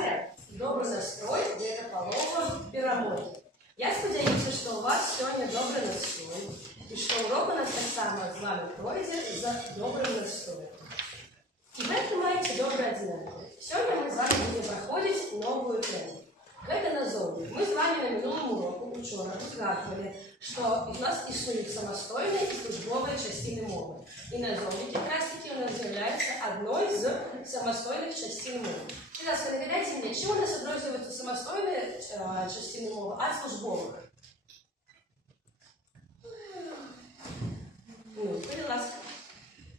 настрая і добрий настрой для допомоги перемоги. Я сподіваюся, що у вас сьогодні добрий настрой і що урок у нас так само з вами пройде за добрим настроєм. І ви тримаєте добре одинаково. Сьогодні ми з вами будемо проходити нову тему. Это назовник. Мы с вами на минулому уроку учора згадували, що у нас існують самостійні і службові частини мови. І назовник якраз таки у нас з'являється одною з самостійних частин мови. Будь ласка, нагадайте мені, чим у нас відрізняються самостійні частини мови від службових? Ну, будь ласка.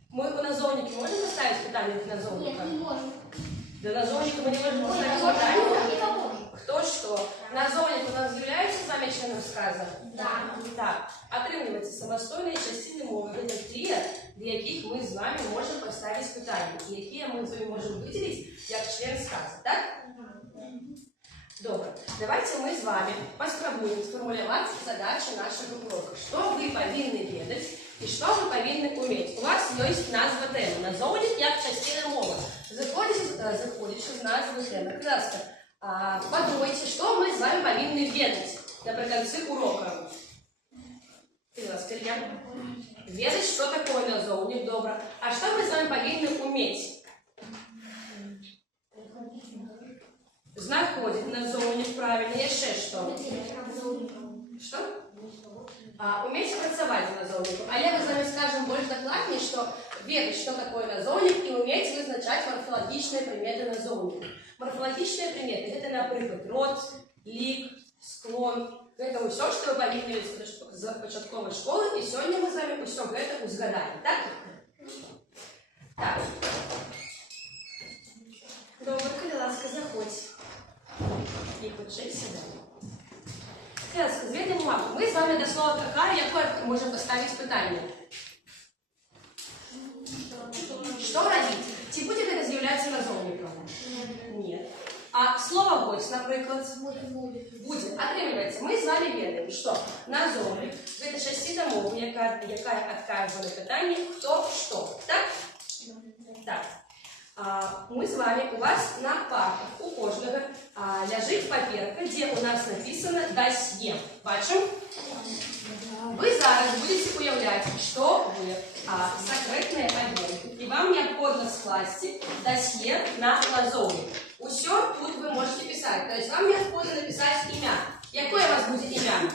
Ми у назовники можемо поставити питання до назовника? Нет, не можем. До назовника мы не можем поставить питання? Хто що? Назовник у нас з'являється з вами членом сказа? Да. Так. Отримуються самостійні частини мови. Це ті, для яких ми з вами можемо поставити питання, і які ми з вами можемо виділити як член сказа. Так? Добре. Давайте ми з вами поспробуємо сформулювати задачу нашого уроку. Що ви повинні ведати і що ви повинні вміти? У вас є назва теми. Назовник як частина мови. Заходячи з назви теми. Будь ласка, подумайте, що ми з вами повинні ведати наприкінці уроку. Будь ласка, Илья. Ведать, що таке назовник, добре. А що ми з вами повинні вміти? Знаходить назовник правильно. І ще що? Що? Уметь працювати з назовником. Але ми з вами скажемо більш докладніше, що ведать, що таке назовник, і уметь визначати морфологічні примети назовника. Морфологічні примети – це, наприклад, род, лік, склон. Це все, що ви повинні з початкової школи, і сьогодні ми з вами все це узгадаємо. Так? Так. Добре, будь ласка, заходь. І почай сюди. Зараз, звідти увагу. Ми з вами до слова «какая», яке можемо поставити питання. Що робити? Чи буде це з'являтися назовником? Ні. А слово «гость», наприклад, буде. Отримується. Ми з вами ведаємо, що назовник – це частина мови, яка відказує на питання «хто, що». Так? Так. Мы с вами, у вас на партах у кожного лежит папірка, де у нас написано «досье». Бачимо? Ви зараз будете уявляти, що ви секретний агент, і вам необхідно скласти досье на назовник. Усе тут ви можете писати. Тобто вам необхідно написати ім'я. Яке у вас буде ім'я?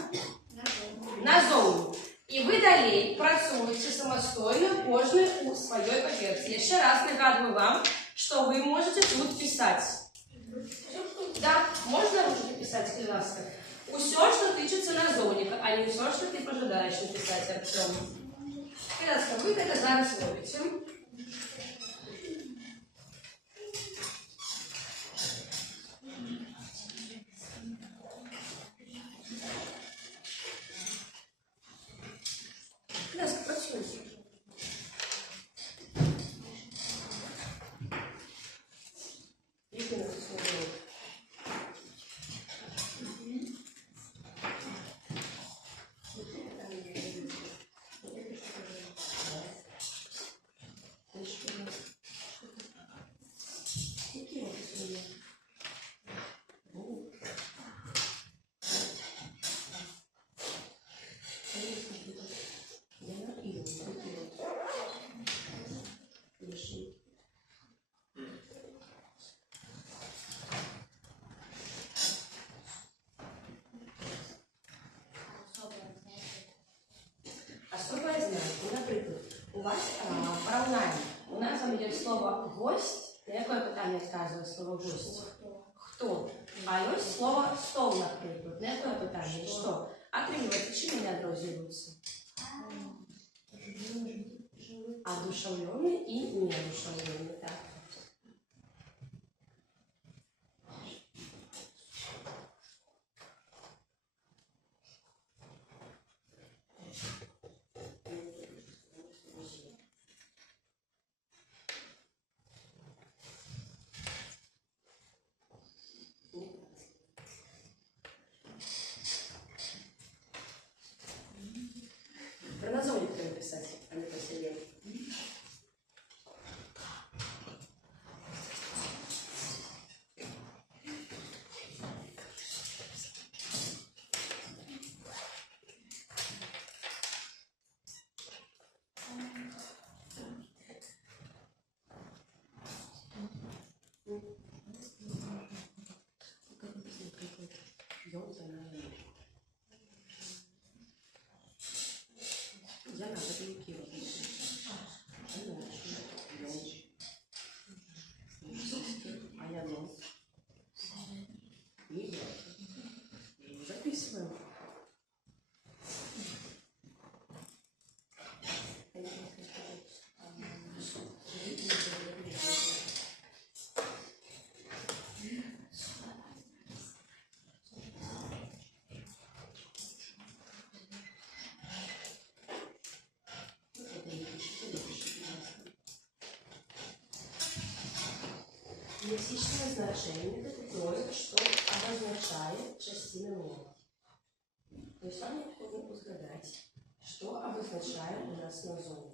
Назовник. І ви далі працюєте самостійно, кожен у своїй папірці. Я ще раз нагадую вам, що ви можете тут писати. Так, можна ручки писати, будь ласка. Усе, що тичиться назовника, а не все, що ти пожадаєш написати, Артем. Будь ласка, ви це зараз робите. Особое знание. Наприклад, у вас порівняння. У нас там йде слово «гость». На яке питання вказує слово «гость»? Хто? А є слово «стол», наприклад. На яке питання? Що? Отримується, чим вони відрізняються? Одушевлений і неодушевлений. Так. Про назовник треба писати, а не по себе. Записываем. Лексичное значение – это то, что обозначает частину мова. То есть вам необходимо угадать, что обозначает у нас назовник.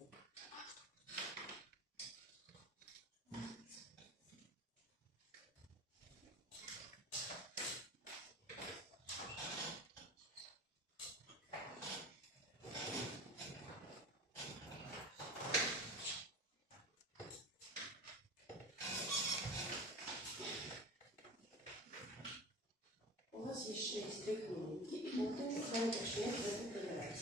У нас есть 3 книги, и мы с вами начнем это проверять.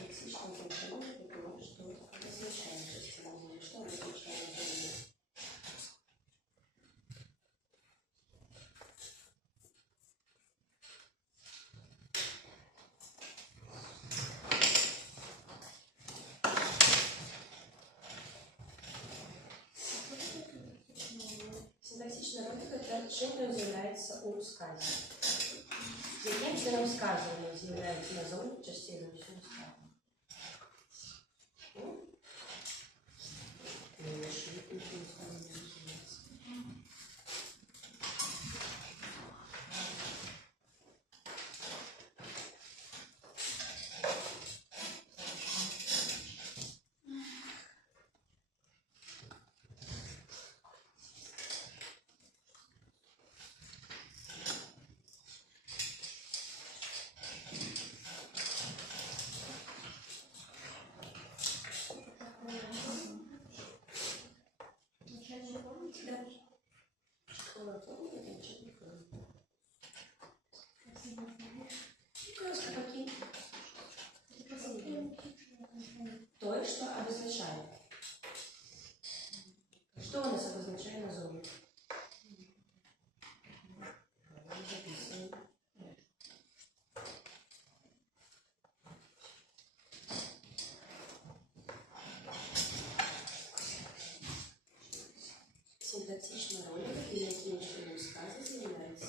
Лексичное значение – это то, что обозначает частину мова. Что обозначает назовник? Синтаксичная логика – это чем является у сказа. Яким членом сказания является назовник частинным членом сказания? То, что обозначает. Что у нас обозначает назовник? Записываем. Синтаксичная логика и яким членом сказа является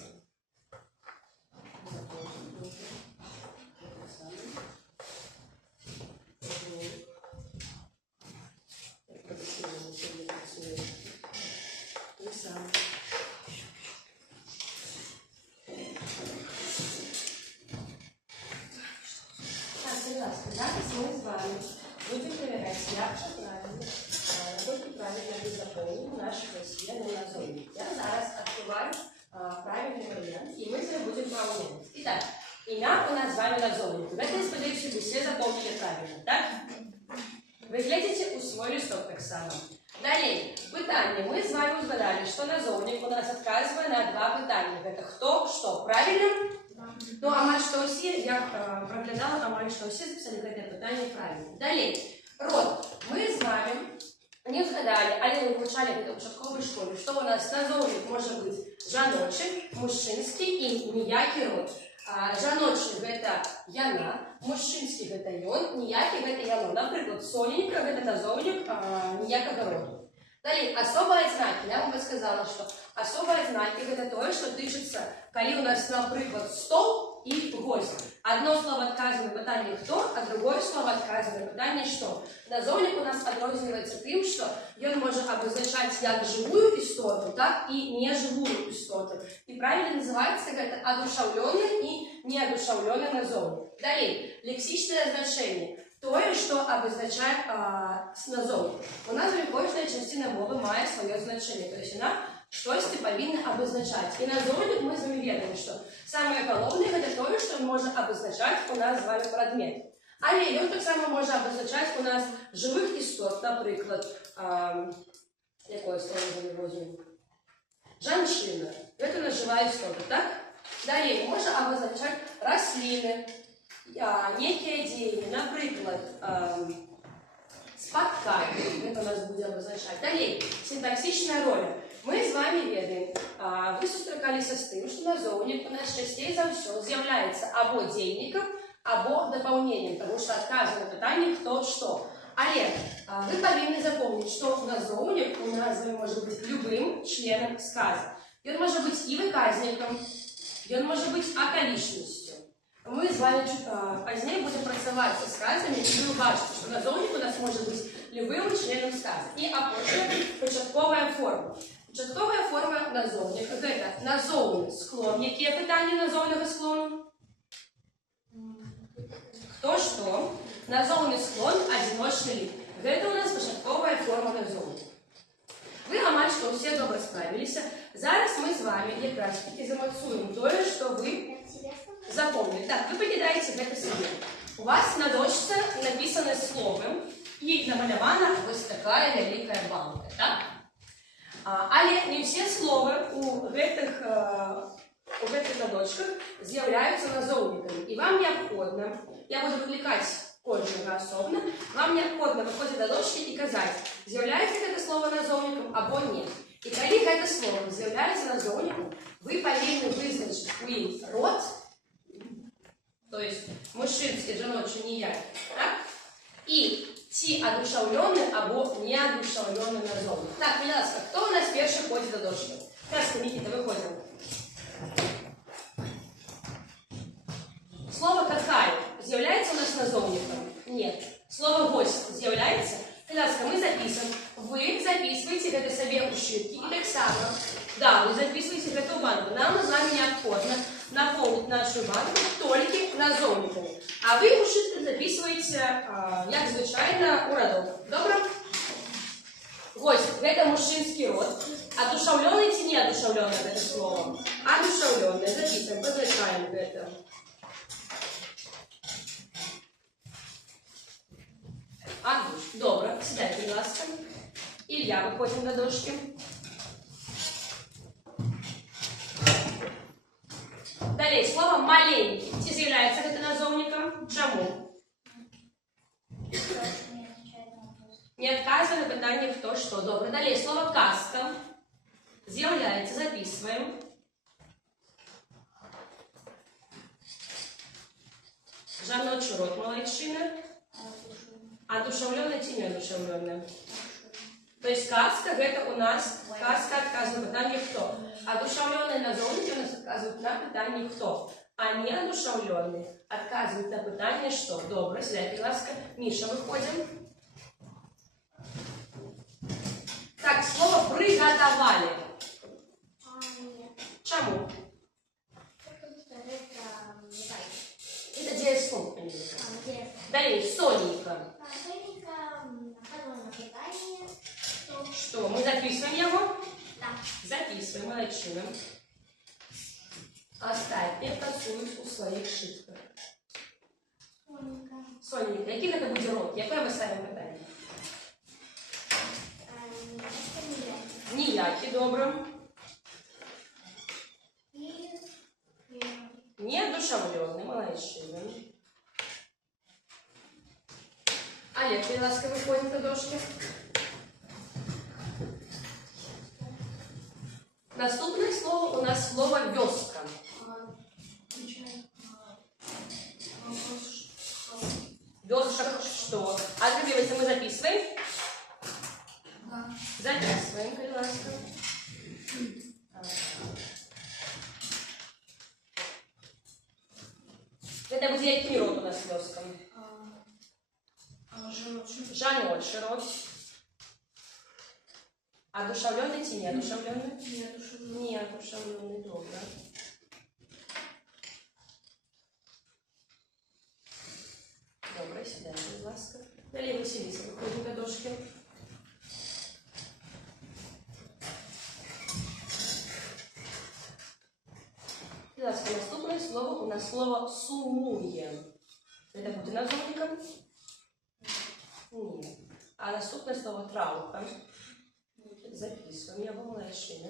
Сейчас мы с вами будем проверять, як же правильно, насколько правильно мы заполним наши красивые назовники. Я зараз открываю правильный вариант, и мы с вами будем проверять. Итак, имя у нас с вами назовник. В этой сподіваюся, вы все запомнили правильно, так? Вы глядите у свой листок так само. Далее, питание. Мы с вами узнали, что назовник у нас отказывает на 2 питания. Это кто, что. Правильно? Ну, амаль что все, я проглядала, амаль что все записали это питание правильно. Далее, род. Мы с вами не згадали, але ми вивчали в початковій школі, що у нас назовник може бути жаночий, мужчинський і ніякий род. Жаночий – це яна, мужчинський – це йон, ніякий – це яно. Наприклад, Соненька – це назовник ніякого роду. Далее, особые знаки. Я вам сказала, что особые знаки – это то, что тычется, когда у нас, например, стол и гость. Одно слово отказано в питании «кто», а другое слово отказано в питании «что». Назовник у нас отрозняется тем, что он может обозначать как живую истоту, так и неживую истоту. И правильно называется это одушевленный и неодушевленный назовник. Далее, лексичное значение. То, что обозначает назовник. У нас кожна частина мови має своє значення. Тобто вона щось повинна обозначати. І назовник ми з вами відомо, що саме головне – це те, що може обозначати у нас з вами предмет. Але ён таксама можа абазначаць у нас жывых істот, напрыклад, якое слово вывозім? Жанчына. Гэта у нас жывая істота, так? Далей можа абазначаць расліны, некія дзеянні, напрыклад, спатканне. Гэта у нас будзе абазначаць. Далей, синтаксічная роля. Мы з вами ведаем, вы сустракаліся з тым, што назоўнік у нас часцей за ўсё з'яўляецца або дзейнікам, або дапаўненнем, тому што адказвае на пытанне хто што. Але вы павінны запомніць, што назоўнік у назве можа быць любым членам сказа. Ён можа быць і выказнікам, ён можа быць акалічнасцю. Мы з вами пазней будем працаваць са сказамі, і вы бачыце, што назоўнік у нас можа быць любым членам сказа. І апошняя пачатковая форма. Пачатковая форма назоўніка – гэта назоўны склон. Якія пытанні назоўнага склону? Хто што? Назоўны склон, адзіночны лік. Гэта у нас пачатковая форма назоўніка. Вы амаль што ўсе добра справіліся. Зараз мы з вами якраз таки замацуем тое, што вы запомнили. Так, вы пакідаеце гэта сабе. У вас на дошцы напісаны словы і намалявана вось такая вялікая банка, так? Але не ўсе словы у гэтых дадочках з'яўляюцца назоўнікамі. І вам неабходна, я буду выклікаць кожнага асобна, вам неабходна выходзіць да дошкі і казаць, з'яўляецца гэта слово назоўнікам або не. І калі гэта слово з'яўляецца назоўнікам, вы павінны вызначыць у ім род, то есть мужчынскі, жаночы, ніякі, так? І ці адушаўлёны або неадушаўлёны назоўнік. Так, будь ласка, хто у нас першы ходзіць да дошкі? Краска, Нікіта, выходзім. Слово «какая» з'яўляецца у нас назоўнікам? Нет. Слово «гость» з'яўляецца? Будь ласка, мы записываем. Вы записываете гэта сабе ў шыткі і таксама. Да, вы записываете гэта ў банку. Нам з вами неабходна наполнить нашу банку толькі назоўнікамі. А вы ў шытку записываете, як звычайна, у радок. Добра? Гость – гэта мужчынскі род. Адушаўлёны ці не адушаўлёны гэта слово? Адушаўлёны. Записываем, позначаем гэта. Адуш. Добра. Сідайте, будь ласка. Ілля, виходимо до дошки. Далее, слово «маленький». Ці з'являється гэта назоўнікам? Чаму? Не адказвае на пытанне «хто што». Добра. Далее, слово «казка» з'являецца. Записываем. Жаночы род, малайчына. Адушаўлёны ці не адушаўлёны? То есть казка – гэта у нас казка адказвае на пытанне «хто». Адушаўлёныя назоўнікі у нас адказваюць на пытанне «хто». А не адушаўлёныя адказваюць на пытанне «што». Добра, сядайте, будь ласка. Міша, выходзім. Так, слово «прыгатавалі». Чаму? Это дзеяслоў. Далей, Сонейка. Что? Мы записываем его? Да. Записываем, молодчина. Остальные працують у своих шитках. Сонька. Сонька. Який это будет род? Яке ми ставимо питання? Ніякі, добре. Неодушевленный, молодчина. Олег, будь ласка, виходимо до дошки. Наступное слово у нас слово «вёска». Вёска что? Отрубивайте, мы записываем? Да. Записываем, будь ласка. Это будет який род у нас вёска? Жаночий род. Одушевленный ці не одушевленный? Не одушевленный, добре. Добре, сідайте, будь ласка. Далі Василіса, виходимо до дошки. Будь ласка, наступне слово у нас слово «сумує». Это буде назовником? Ні. А наступне слово трауха. Записуємо його мужчина.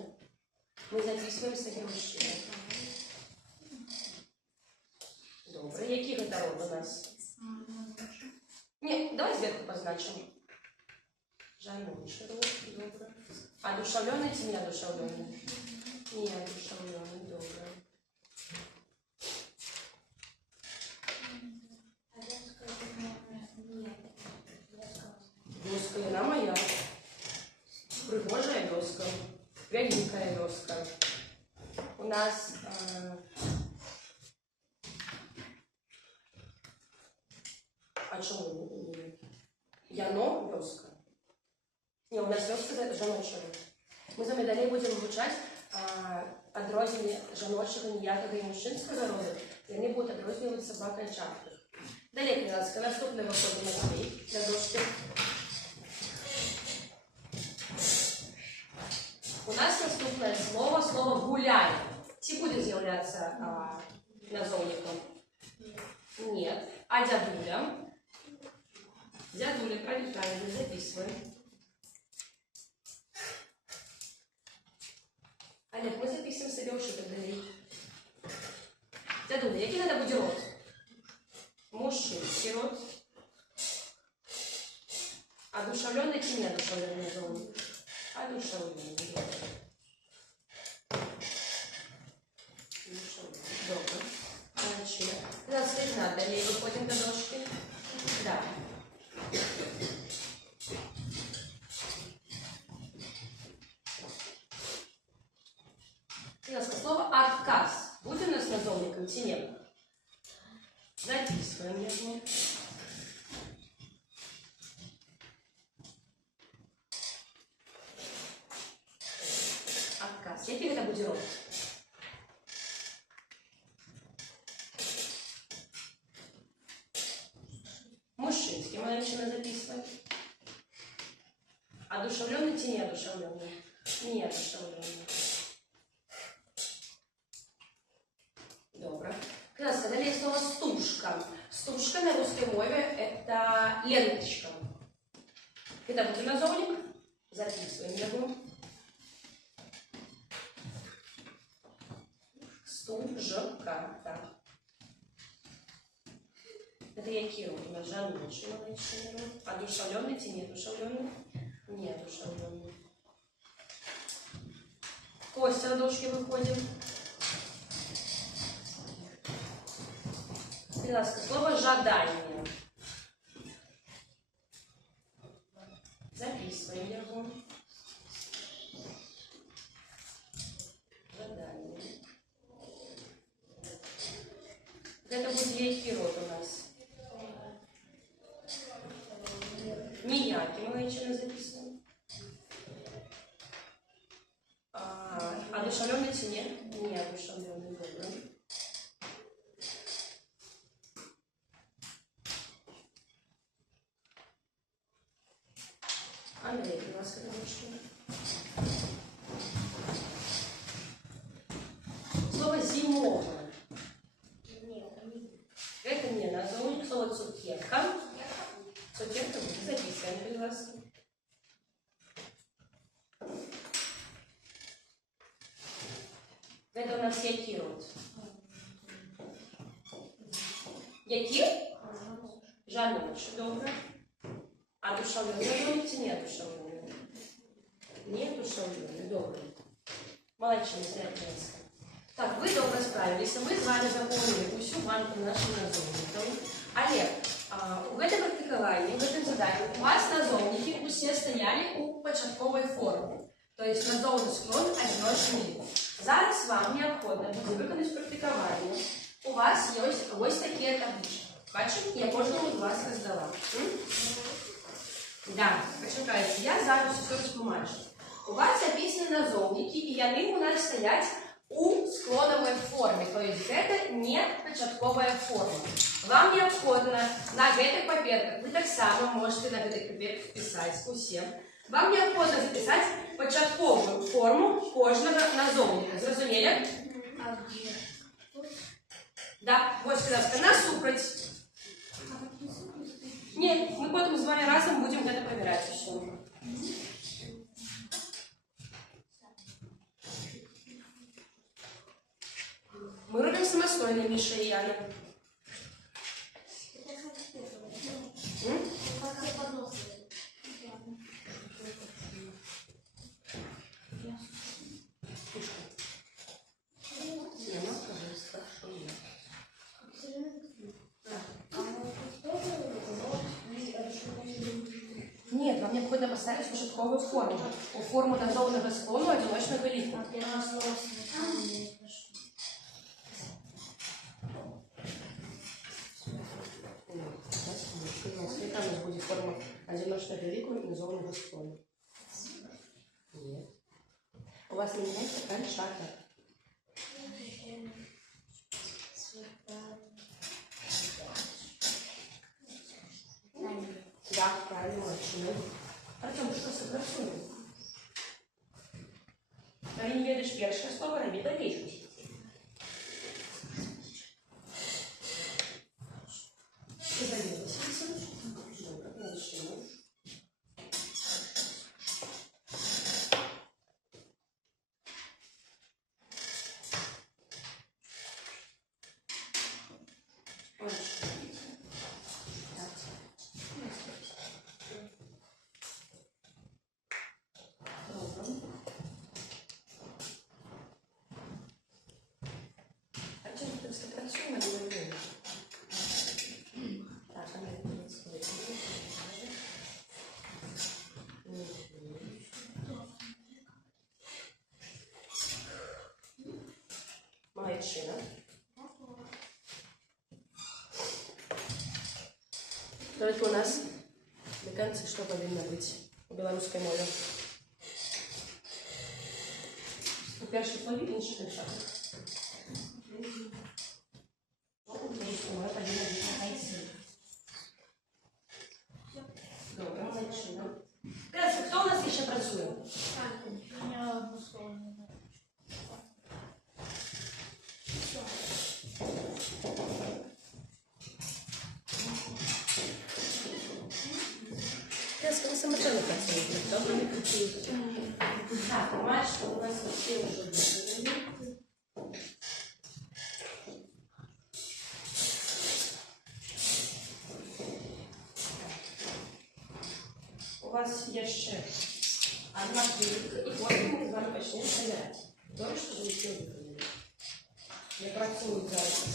Ми записуємо собі мужчина. Добре. Який це род у нас? Ні, давай зверху позначимо. Жаночий род, добре. Одушевлений чи не одушевлений? Не одушевлений, добре. Вёска, вона моя. Пригожая вёска. Вяленькая вёска. У нас а чому ні? Яно вёска. Ні, у нас вёска це жаночого. Ми з вами далі будемо вивчати відрознення жаночого, ніякого і мужчинського роду. І вони будуть відрознюватися в окончательних. Далі, будь ласка, наступне виходимо на дошки. У нас наступне слово гуляй. Чи буде з'являтися назовником? Ні. А дядуля? Дядуля, правильно, записуємо. Олег, ми записуємо собі ошибок далі. Дядуля, який треба буде род? Мужчинский род. Одушевленный чи не одушевленный назовник? Одушевленный. Добре. Значит, у нас видно, далее выходим до дошки. Да. Слово отказ. Будет у нас назовником чи нет? Записываем его. Отказ. Який это будет род? Мужчинский. Мы начинаем записывать. Одушевленный чи не одушевленный? Не одушевленный. Добре. Классно. Далее слово стужка. Стужка на русской мове это ленточка. Это будет назовник. Записываем его. Стужка. Так. Это який род? У нас жаночий род. Одушевленный чи не одушевленный? Не одушевленный. Костя на дошке выходим. Слово жадание. Записываем его. Жадание. Это будет який род у нас? Ніякий. Мы еще не записываем. Одушевленный чи нет? Не одушевленный. Добре. Андрей, будь ласка, слово зимовое. Это не назовник. Слово цукерка. Цукерка будет записана, будь ласка. Это у нас який род? Який? Жаночий. Добре. Одушевленный назовник чи не одушевленный? Не одушевленный. Добре. Молодчинка, Олеся. Так, ви добре справились. Ми з вами заповнили усю банку наших назовників. Олег, у гэтым практиковании, в этом задании у вас назовники усе стояли у початковой формы. То есть назовник склон одиночный. Зараз вам необходимо буде виконати практикування. У вас є ось такі таблички. Бачите, я кожному з вас роздала. Да, почекайте, я зараз все розтлумачу. У вас записаны назовники, и яны у нас стоять у склоновой форме. То есть это не початковая форма. Вам необходимо на этих паперках, вы так само можете на этих паперках вписать усім. Вам необходимо записать початковую форму кожного назовника. Зрозуміли? Да, ось, будь ласка, насупроть. Ні, ми потім з вами разом будемо це перевіряти все. Ми робимо самостійно, Міша і Яна. Нет, вам необходимо поставить початковую форму. У форму дозованного склону одиночного лику. Яка у нас буде форма одиночного лику і дозованого склону? Нет. У вас не меняется такая шата. Да, правильно, очень. Артем, что согласуем? Ты не ведешь первое слово, Рами, дальше. Ты доверилась, Добро, начнем. Молодчина. Только у нас до конца что повинно быть у белорусской мове? У перших слові інших шаг. Добре, молодчина. Хто у нас ще працює? Ви самостійно працюєте, добре не працюєте. Так, понимаєш, що у нас всі вже буде. У вас є ще одна хвилинка, і потім ми з вами почнемо перевіряти. Добре, що ви всі виконали. Я працюю зараз.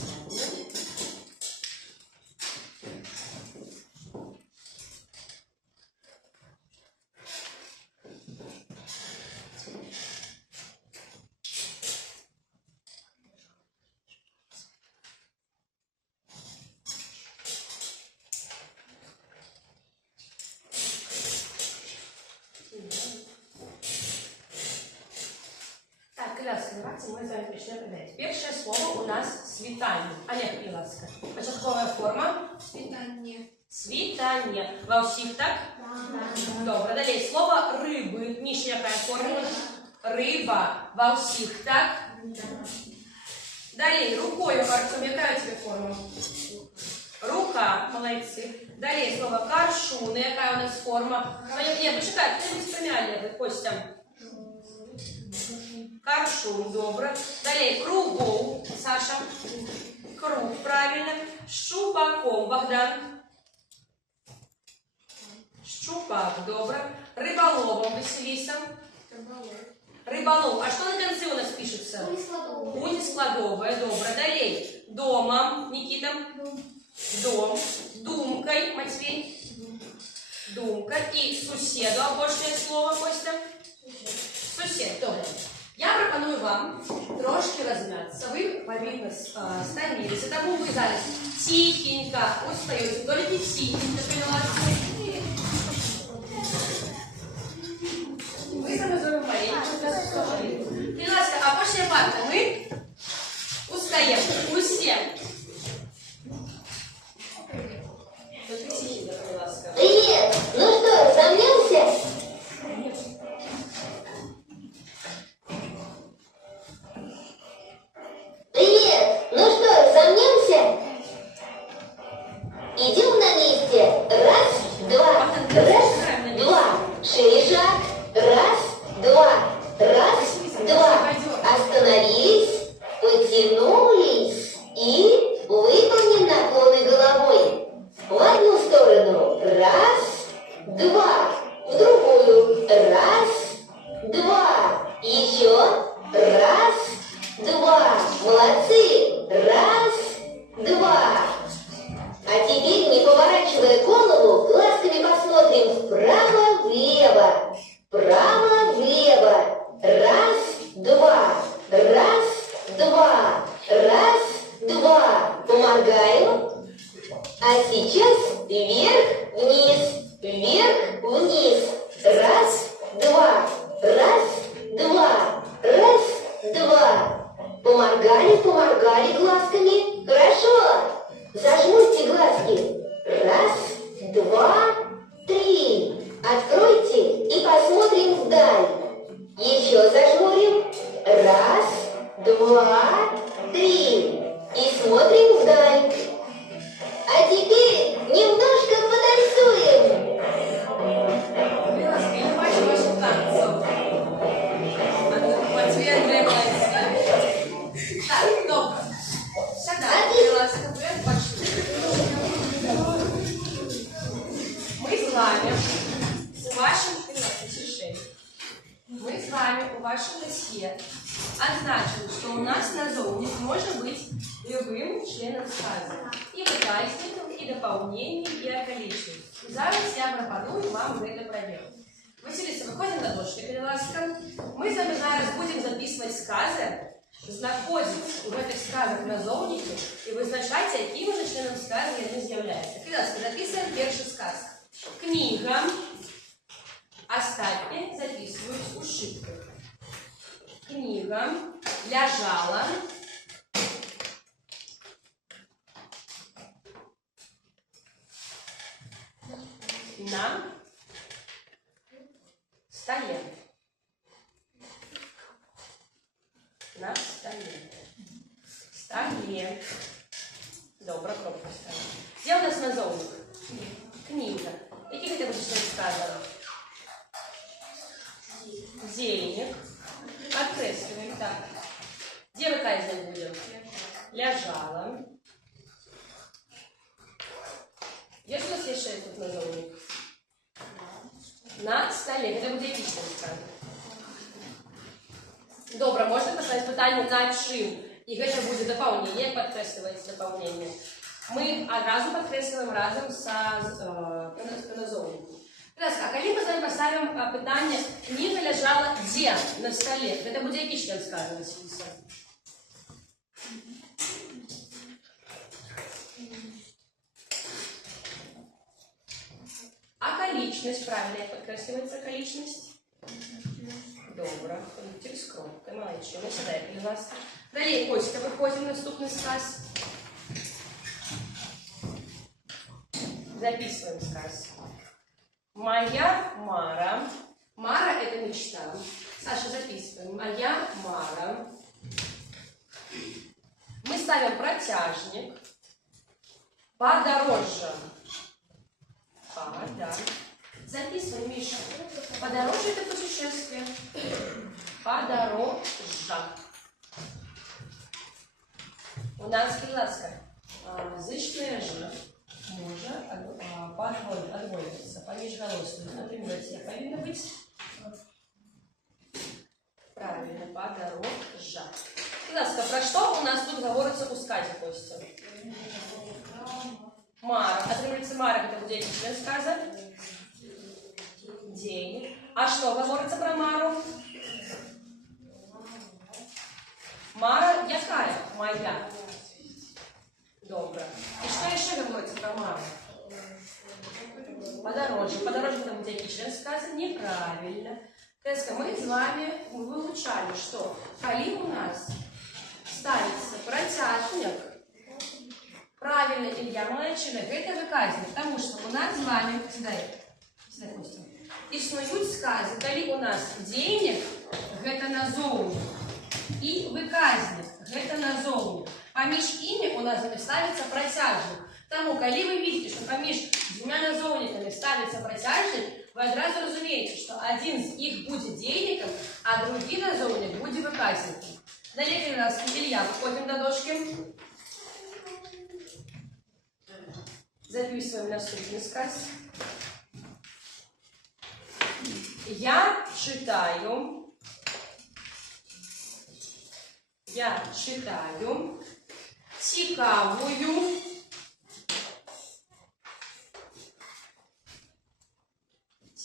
Так, давайте мы с вами начнем проверять. Первое слово у нас свитание. Олег, будь ласка. Початковая форма? Свитание. Свитание. Во всех так? Да. Добре. Далее слово рыбы. Миша, какая форма? Рыба. Во всех так? Да. Далее рукой, Артем, какая у тебя форма? Рука. Молодцы. Далее слово коршун. Какая у нас форма? Нет, почекай, ты не премиальная, Костя. Коршун, добре. Далее кругом, Саша. Круг, правильно. Щупаком, Богдан. Щупак, добре. Рыболовом, Василиса. Рыболов. А что на конце у нас пишется? Унискладовая, добре. Далее домом, Никита. Дом. Думкой, Матвей. Думка. И суседу, обочное слово, Костя. Сусід, добре. Я пропоную вам трошки розм'ятися. Ви, повинні стомилися. Тому ви зараз тихенько устаєте. Тільки тихенько, поняла? Ми замазуємо маленько. Будь ласка, а пошли парта. Ми устаємо. Усі. Тільки тихенько, будь ласка. Привет! Ну что, сомнился? Привет! Ну что, сомнился? Идем на месте. Раз. два. Раз, два. Шаг. Раз, два. Раз, два. Остановились, потянулись и выполним наклоны головой. В одну сторону. Раз, два. В другую. Раз, два. Еще. Раз, два. Молодцы. Раз, два. А теперь, не поворачивая голову, глазками посмотрим вправо-влево. Вправо-влево. Раз, два. Раз, два. Раз, два. Помогаем. А сейчас вверх-вниз. Вверх-вниз. Раз, два. Раз, два. Раз, два. Поморгали глазками. Хорошо. Зажмурьте глазки. Раз, два, три. Откройте и посмотрим вдаль. Еще зажмурим. Раз, два, три. И смотрим вдаль. А теперь немножко потанцуем. Милашка, я бачу вашу танцю. Матвей отримається. Так, добре. Сядайте, ласка, ви пошли. Мы с вами в вашем решении. Мы с вами у вашем досье отзначили, что у нас назовник может быть любым членом сказа. И выказником, и дополнением, и околичным. И зараз я пропоную вам это проверить. Василиса, выходим на дошки, будь ласка. Мы с вами зараз будем записывать сказы, знаходзіць у гэтых сказах назоўнікі і вызначаць, якім жа членам сказа яны з'яўляюцца. Будь ласка, записываем першы сказ. Книга. Астатние записывают у шибках. Книга лежала на столе. На столе. Столе. Добре, кропка столе. Где у нас назовник? Книга. Яких это будет сказано? Денег. Открестываем. Так. Где выказывать будем? Лежала. Где у нас есть тут назовник? На столе. Это будет эпично сказано. Добре, можна поставити питання на чим? І це буде доповнення. Як підкреслюється доповнення? Ми одразу підкреслюємо разом з назовником. А коли ми з вами поставимо питання «Книга лежала де на столі?» Це буде який член сказано, Василиса? Околичность, правильно, як підкреслюється околичность? Добре, пунктик з кропкою, молодчина, сідайте, будь ласка. Далі, Костя, виходимо в наступний сказ. Записываем сказ. Моя Мара. Мара – это мечта. Саша, записываем. Моя Мара. Мы ставим протяжник. Подорожжа. Да. Записываем, Миша. Подорожжа – это путешествие. Подорожжа. У нас, будь ласка, зычное «ж» может отводиться по межголосному. Например, я повинна быть правильно, подорожжа. Будь ласка, про что у нас тут говорится у сказі, Костя? Мара. Отримується Мара, это будет член сказа. Денег. А что говорится про Мару? Мара якая? Моя. Добре. И что еще говорится про Мару? Подорожжа. Подорожжа, это будет який член сказа? Неправильно. Теска, мы с вами вылучали, что коли у нас ставится протяжник, правильно, Илья Малайчина, это выказывает, потому что у нас с вами, сюда, Костя, існують скази, коли у нас денег, это назовник, и выказник, это назовник. Поміж ими у нас ставится протяжник. Тому, коли вы видите, что поміж двумя назовниками ставится ставится протяжник, вы одразу разумеете, что один из них будет дейником, а другий назовник будет выказником. Далее у нас Илья, выходим до дошки. Записываем наступный сказ. Я читаю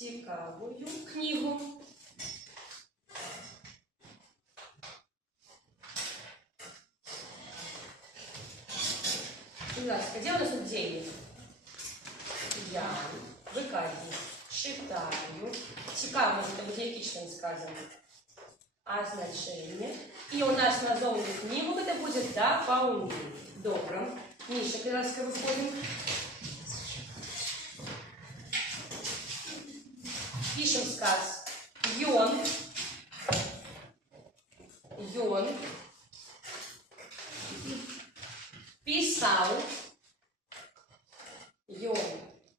цікавую книгу. Где у нас тут деньги? Я виказую, читаю. Цікаво, это будет логично сказано. А значение. И у нас назовник книгу это будет дополнение. Добро. Миша, Криловская, выходим. Пишем сказ. Йон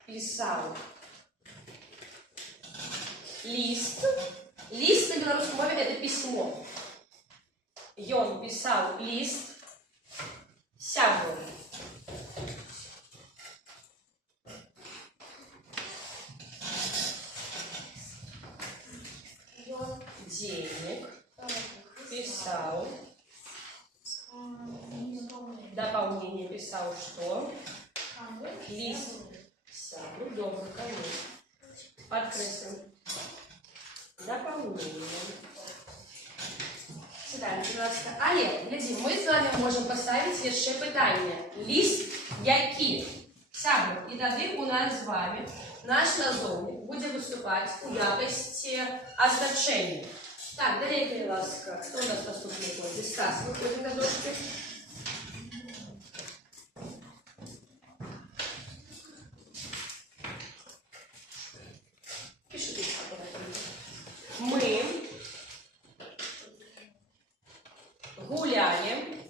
писал лист. Лист на белорусском мове это письмо. Йон писал лист сябру. Денег писал. Дополнение писал что? Лист сябру. Добрый, конечно. Подкреслим. Дополнение. Сідаємо, будь ласка. Але, гляді, ми з вами можемо поставити ще питання. Ліст який? Сябру. І тоді у нас з вами наш назовник буде виступати у якості означення. Так, далі, будь ласка, хто у нас наступний буде? Стас, виходимо на дошки. Пишите, мы гуляем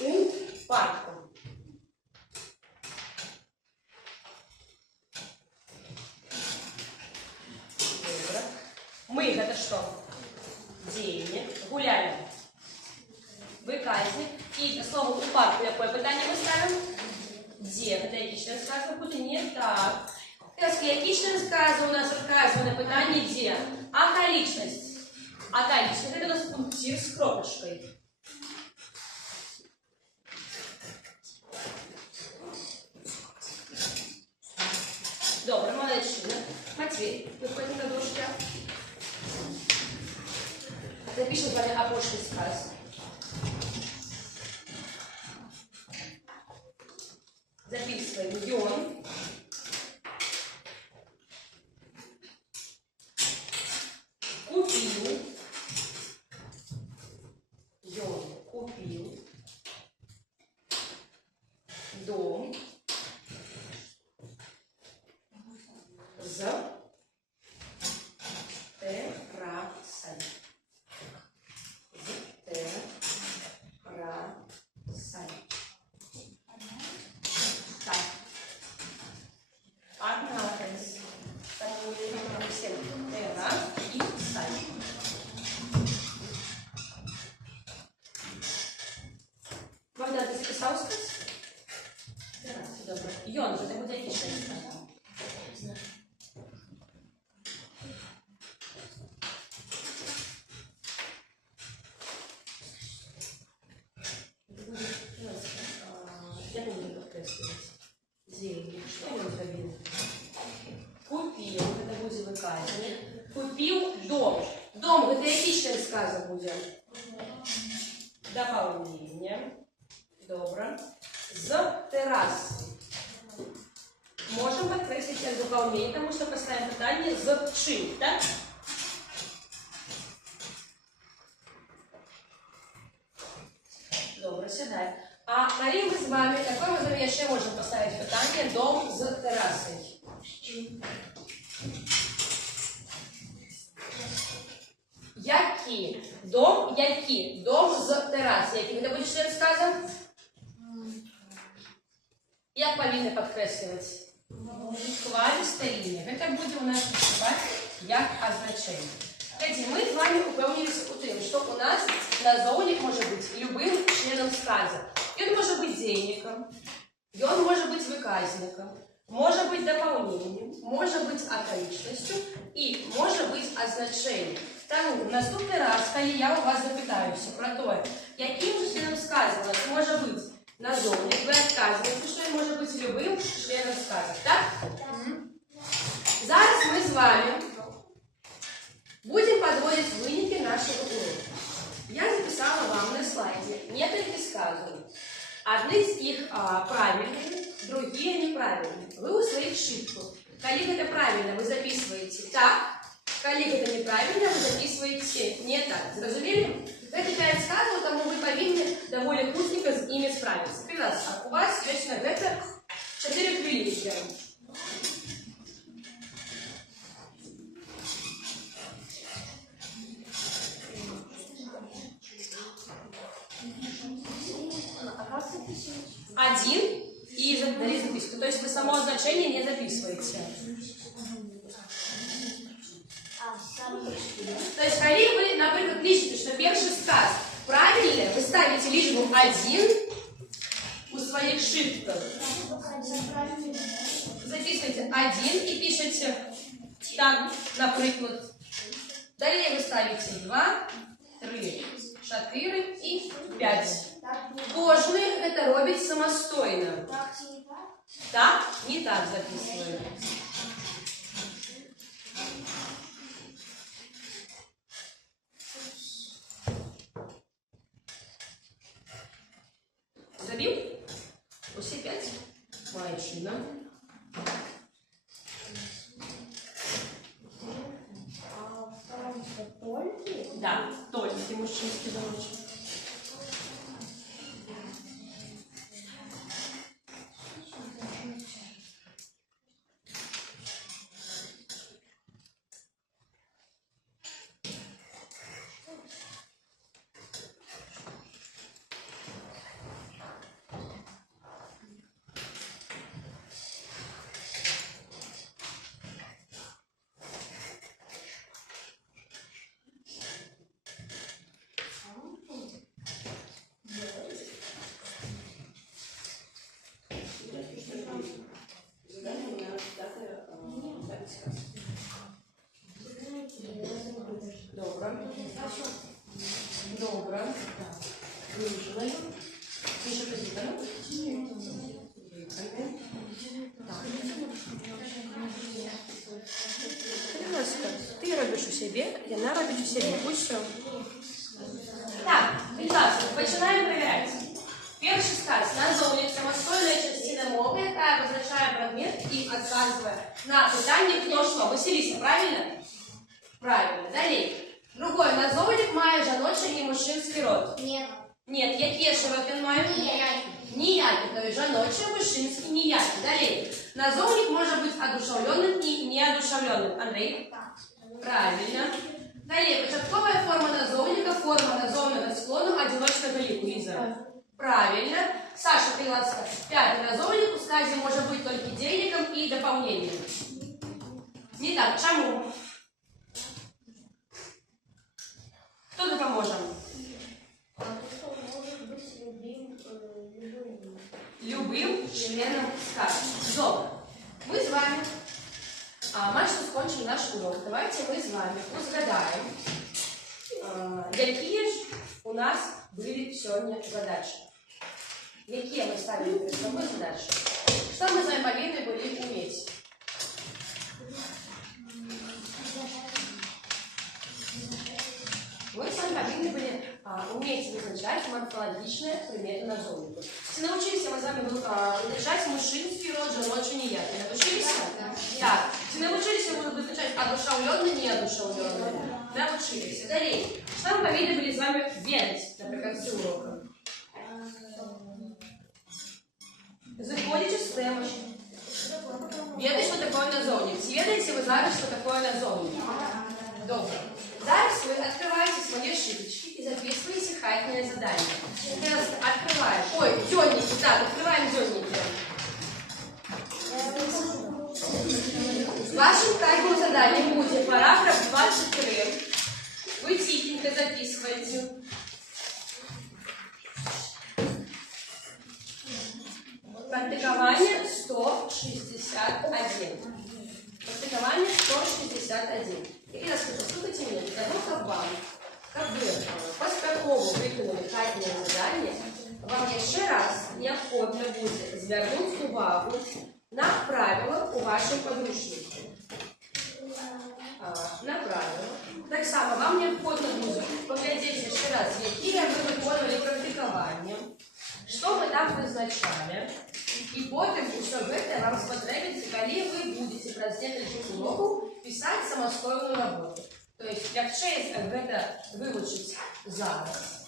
у парку. Добро. Мы это что? Денег. Гуляем. Выказник. И слово у парку какое питание мы ставим? Где? Это логично сказано будет не так. Логично сказано у нас отказано питание где? Околичность. Околичность это у нас пунктир с кропочкой. Добре, молодчина. Матвей, выходим на дошке. Запишем с вами опошный сказ. Записываем Йон. Купил. Йон купил. Дом. З террасой. Так. Одна раз. Всем террас и сай. Богдан, ты записал сказ? Террас, добро. Йон, это будет отлично. Я не буду подкресливать. Деньги. Что я зробил? Купил. Это будет выказывание. Купил дом. Дом. Это этичное сказано будет. Дополнение. Добро. С террасы. Можем подкреслить это дополнение, потому что поставим питание с чим, так? Добре, сідай. А Марі, ми з вами, якою ми з вами ще можемо поставити питання дом з терасою? Який? Дом з терасою. Який? Це буде ще сказано? Як павінны падкрэсліваць? Хвалістай лініяй. Гэта будзе у нас выступаць як азначэнне. Мы с вами упэўніліся ў тым, што у нас назоўнік можа быць любым членам сказа. Ён можа быць дзейнікам, ён можа быць выказнікам, можа быць дапаўненнем, можа быць акалічнасцю і можа быць азначэннем. Таму наступны раз, калі я у вас запытаюся пра тое, якім членам сказа у нас можа быць назоўнік, вы адказваеце, што ён можа быць любым членам сказа. Так? Зараз мы з вами будем подводить выники нашего урока. Я записала вам на слайде несколько сказов. Одни из них правильные, другие неправильные. Вы у своих шитках. Коли это правильно, вы записываете так. Коли это неправильно, вы записываете не так. Зразумели? Это 5 сказов, тому вы повинны довольно худенько с ими справиться. Прекрасно. У вас есть на это 4 хвилинки. Один и дали записку. То есть вы само значение не записываете. То есть, коли вы, например, пишете, что первый сказ правильный, вы ставите лишь 1 у своих шрифтов. Записывайте 1 и пишете так, например. Далее вы ставите 2, 3, 4 и 5. Кожны это робить самостойно. Так, не так записываем. Забил? Все 5. Майчина. Да, только мужчинский замочек. Добре. Вижили. Більше позитивно. Ти робиш у себе, вона робить у себе. Будь що. Так, прекрасно. Починаємо перевіряти. Перший сказ. Назовник самостойная частина мови, яка обозначає предмет і відказує на питання «хто що». Василиса, правильно? Правильно. Далі. Другой назовник має жіночий і мужчинський род. Нет. Нет, які ж род він має? Ніякий. То есть жіночий, мужчинський, ніякий. Далі. Назовник може бути одушевленим і неодушевленим. Андрій? Правильно. Далі. Початкова форма назовника, форма назовника склону одиночного ліку. Ліза? Правильно. Саша, ты ласка. Пятый назовник у сказе может быть только дейником и дополнением. Не так. Чему? Кто допоможет? Любым членом сказки. Добре. Мы с вами майже скончили наш урок. Давайте мы с вами узгадаем, какие же у нас были сегодня задачи. Какие мы ставили перед собой задачи? Что мы с вами повинны были уметь? Мы с вами повинны были уметь вызначать морфологичные приметы назовника. Если научились мы с вами вызначать мужчинский род, жіночий, ніякий. Научились? Так. Если научились мы вызначать одушевленный, неодушевленный. Научились. Далее. Что мы повинны были с вами ведать на конце урока? Заходите с темой. Ведайте, что такое назовник. Ведайте вы зараз, что такое назовник. Добре. Зараз вы открываете свои шибочки и записываете хатнее задание. Открываем. Ой, дённики. Так, открываем дённики. Практикование 161. Практикование 161. И раз вы послушайте меня, для того, как вы поспяхово виконали хатнє завдання, вам ще раз необхідно буде звернути увагу на правила у вашому підручнику. На правила. Так само вам необхідно буде поглядіти ще раз, які ви виконували практикування, що ви там визначали. І потім усе це вам сподобається, коли ви будете през несколько уроків писати самостійну роботу. Тобто, якщо це вивчити зараз,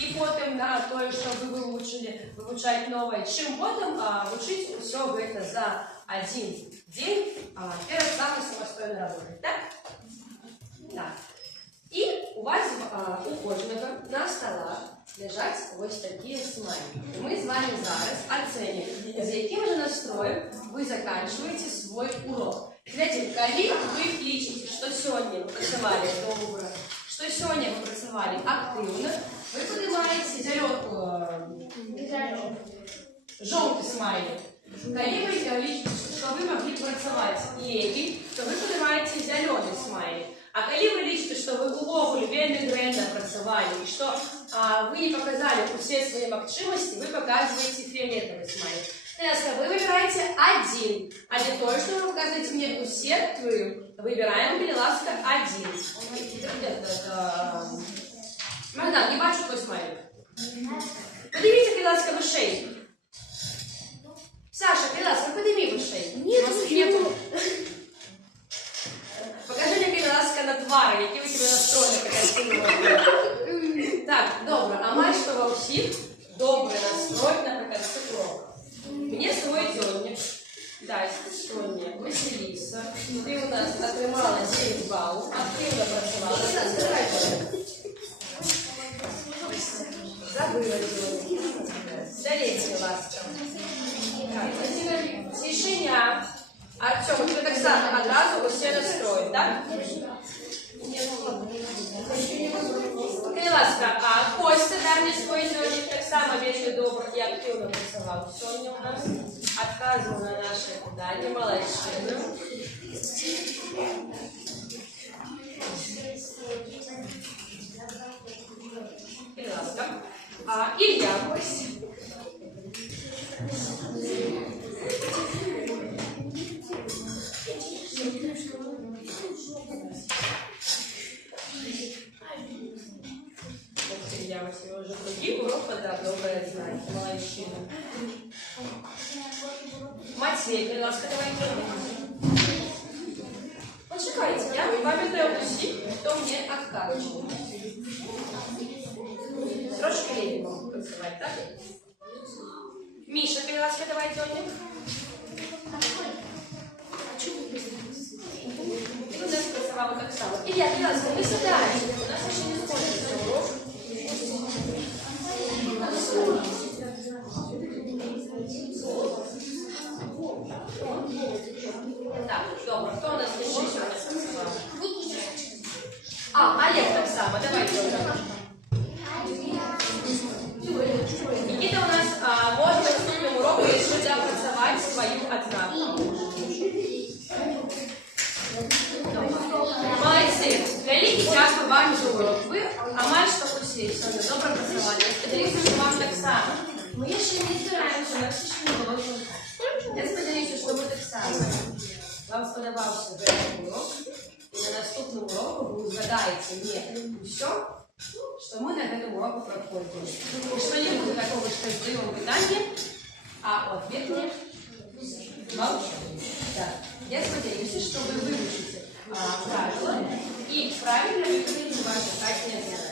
і потім на те, що ви вивчили, вивчати нове, чим потім вчити усе це за один день перед самою самостійною роботою. Так? Так. І у вас у кожного на столах лежать ось такі смайлики. Ми з вами зараз оцінюємо, з яким же настроєм ви закінчуєте свій урок. Глядите, коли ви лічите, що сьогодні ви працювали добре, що сьогодні ви працювали активно, ви піднімаєте жовтий смайлик. Коли ви лічите, що ви могли працювати легкий, то ви піднімаєте зелений смайлик. А коли вы лічите, что вы увогуле вельми гренно працювали, и что вы не показали все свои максимости, вы показываете фиолетовый смайлик. Теска, вы выбираете один, а не то, что вы показываете мне все три. Выбираем, будь ласка, один. Мадам, не бачу твой смайлик. Поднимите, будь ласка, вышей. Саша, будь ласка, подними вышей. Нету. Покажи мені, будь ласка, на твари, які ви тебе настроєні така. Так, добре. А май, що у всіх добре настрой, наприклад, цукру. Мені свій дьонник. Дай, сьогодні Василіса. Ти у нас отримала 9 балів, активно працювала. Забыла дьонник. Залезьте, ласка. Так, тишиня. Артем, ви так само одразу усе настроїть, так? Будь ласка, а Костя давній свій дьонник так само вельми добре і активно працював. Сьогодні у нас відказував на наше питання, молодчина. Будь ласка. Ілля, Костя. Я вас уже другие урок подав, доброе знать, молодчина. Матвей, будь ласка, давайте. Почекайте, я пам'ятаю усіх, хто мені відказував. Трошки лінь можу працювати, так? Міша, будь ласка, давай дьонник. Ти у нас працювала так само. Ілля, будь ласка, ви сідаєте. У нас ще не скончився урок. Так, добре. Хто у нас ще сьогодні працював? Олег так само. Давай дьонник. Никита у нас может в наступном уроку решить опрацовать свою отзнаку. Молодцы! Великий дякую вам за урок. Ви амаль що усі сьогодні добре працювали. Сподіваюся, вам так само. Ми ще не збираємося, у нас ще не було. Я сподіваюся, що ви так само. Вам сподобався цей урок. І на наступному уроку ви згадаєте не все, что мы на этом уроке проходим. И что не будет такого, что задаем питание, а ответ мне молчание. Да. Я сподіваюся, что вы выучите правила и правильно выполните ваши хатние задания.